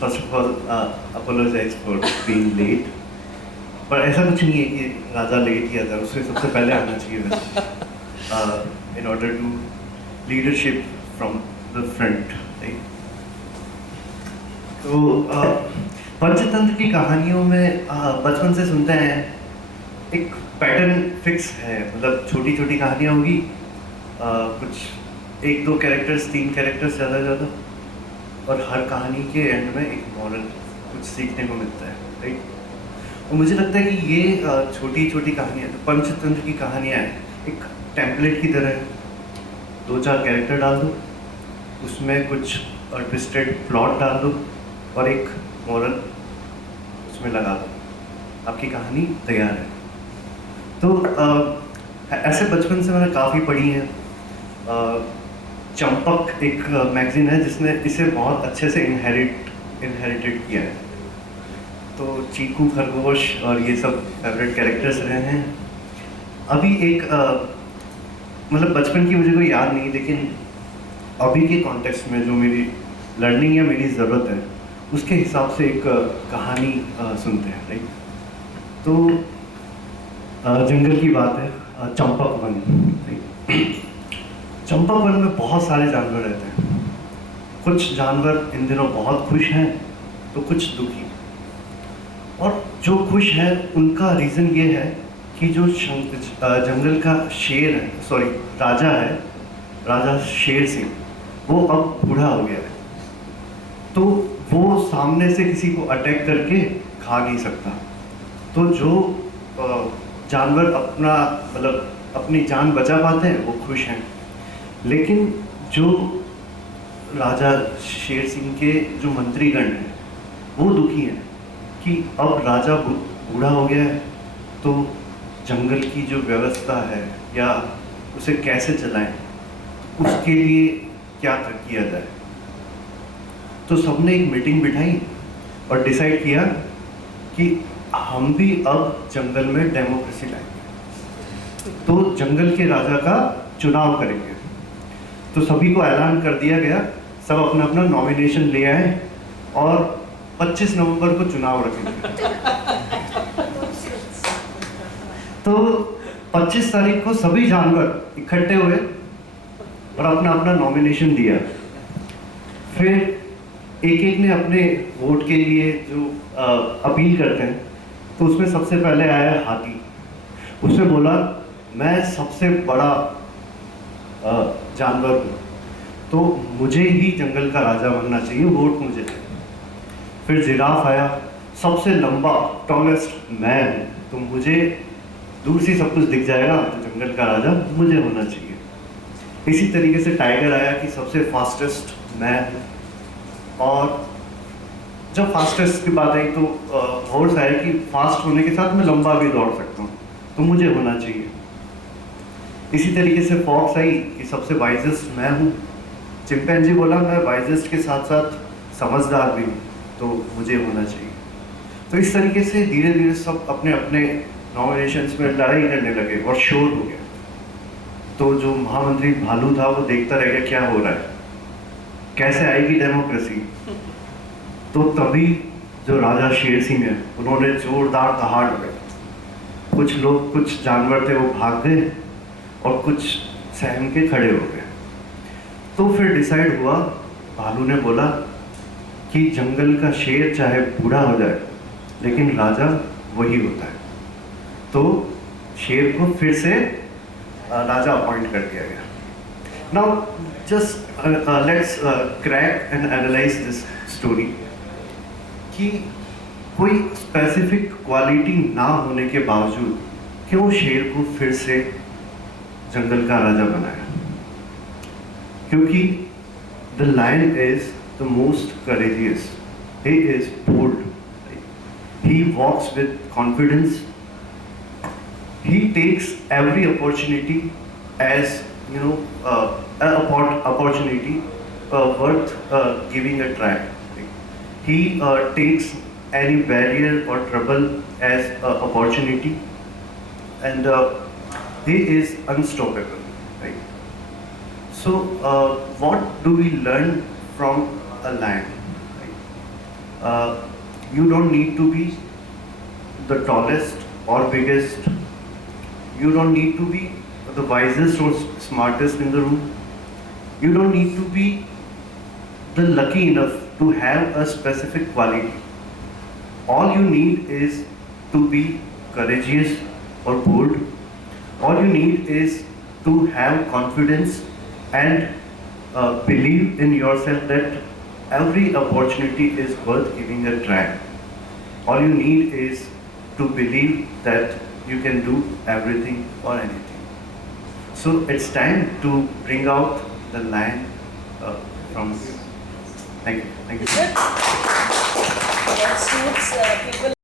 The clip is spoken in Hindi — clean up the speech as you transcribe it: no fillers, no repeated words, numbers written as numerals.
First of all apologise for being late, पर ऐसा कुछ नहीं है कि राजा लेट ही आता है, उससे सबसे पहले आना चाहिए वैसे, in order to leadership from the front, right. तो पंचतंत्र की कहानियों में बचपन से सुनते हैं, एक पैटर्न फिक्स है, मतलब छोटी छोटी कहानियाँ होगी, कुछ एक दो कैरेक्टर्स, तीन कैरेक्टर्स ज़्यादा ज़्यादा, और हर कहानी के एंड में एक मॉरल, कुछ सीखने को मिलता है, राइट। और मुझे लगता है कि ये छोटी छोटी कहानियाँ, तो पंचतंत्र की कहानियाँ हैं, एक टेम्पलेट की तरह है। दो चार कैरेक्टर डाल दो, उसमें कुछ ट्विस्टेड प्लॉट डाल दो और एक मॉरल उसमें लगा दो, आपकी कहानी तैयार है। तो ऐसे बचपन से मैंने काफ़ी पढ़ी हैं। चंपक एक मैगजीन है जिसने इसे बहुत अच्छे से इनहेरिटेड किया है। तो चीकू, खरगोश और ये सब फेवरेट कैरेक्टर्स रहे हैं। अभी एक मतलब बचपन की मुझे कोई याद नहीं, लेकिन अभी के कॉन्टेक्स्ट में जो मेरी लर्निंग या मेरी ज़रूरत है उसके हिसाब से एक कहानी सुनते हैं, राइट। तो जंगल की बात है, Champak one, right. Champak one में बहुत सारे जानवर रहते हैं। कुछ जानवर इन दिनों बहुत खुश हैं तो कुछ दुखी, और जो खुश हैं उनका रीज़न ये है कि जो जंगल का शेर है, सॉरी राजा है, राजा शेर सिंह, वो अब बूढ़ा हो गया है, तो वो सामने से किसी को अटैक करके खा नहीं सकता। तो जो जानवर अपना मतलब अपनी जान बचा पाते हैं वो खुश हैं, लेकिन जो राजा शेर सिंह के जो मंत्रीगण हैं वो दुखी हैं कि अब राजा बूढ़ा हो गया है, तो जंगल की जो व्यवस्था है या उसे कैसे चलाएं, उसके लिए क्या किया जाए। तो सबने एक मीटिंग बिठाई और डिसाइड किया कि हम भी अब जंगल में डेमोक्रेसी लाएंगे, तो जंगल के राजा का चुनाव करेंगे। तो सभी को ऐलान कर दिया गया, सब अपना अपना नॉमिनेशन ले आए और 25 नवंबर को चुनाव रखेंगे। तो 25 तारीख को सभी जानवर इकट्ठे हुए और अपना अपना नॉमिनेशन दिया। फिर एक एक ने अपने वोट के लिए जो अपील करते हैं, तो उसमें सबसे पहले आया हाथी। उसने बोला मैं सबसे बड़ा जानवर हूँ, तो मुझे ही जंगल का राजा बनना चाहिए, वोट मुझे चाहिए। फिर जिराफ आया, सबसे लंबा टॉलेस्ट मैं हूँ, तो मुझे दूर से सब कुछ दिख जाएगा, तो जंगल का राजा मुझे होना चाहिए। इसी तरीके से टाइगर आया कि सबसे फास्टेस्ट मैं हूँ, और जब फास्टेस्ट की बात आई तो हॉर्स आया कि फास्ट होने के साथ मैं लंबा भी दौड़ सकता हूँ, तो मुझे होना चाहिए। इसी तरीके से फॉक्स आई कि सबसे वाइजेस्ट मैं हूँ। चिंपैंजी बोला मैं वाइजेस्ट के साथ साथ समझदार भी हूँ, तो मुझे होना चाहिए। तो इस तरीके से धीरे धीरे सब अपने अपने नॉमिनेशंस में लड़ाई करने लगे और शोर हो गया। तो जो महामंत्री भालू था वो देखता रह गया क्या हो रहा है, कैसे आएगी डेमोक्रेसी। तो तभी जो राजा शेर सिंह है उन्होंने जोरदार दहाड़ लगाई। कुछ लोग, कुछ जानवर थे वो भाग गए और कुछ सहम के खड़े हो गए। तो फिर डिसाइड हुआ, भालू ने बोला कि जंगल का शेर चाहे बूढ़ा हो जाए लेकिन राजा वही होता है। तो शेर को फिर से राजा अपॉइंट कर दिया गया। Now just let's crack and analyse this story कि कोई स्पेसिफिक क्वालिटी ना होने के बावजूद क्यों शेर को फिर से जंगल का राजा बनाया। क्योंकि the lion is the most courageous, he is bold, he walks with confidence, he takes every opportunity as an opportunity worth giving a try. He takes any barrier or trouble as an opportunity, and he is unstoppable, right? So what do we learn from a lion? You don't need to be the tallest or biggest. You don't need to be the wisest or smartest in the room. You don't need to be the lucky enough to have a specific quality. All you need is to be courageous or bold. All you need is to have confidence and believe in yourself that every opportunity is worth giving a try. All you need is to believe that you can do everything or anything. So it's time to bring out the lion from you. Thank you. Thank you. That suits people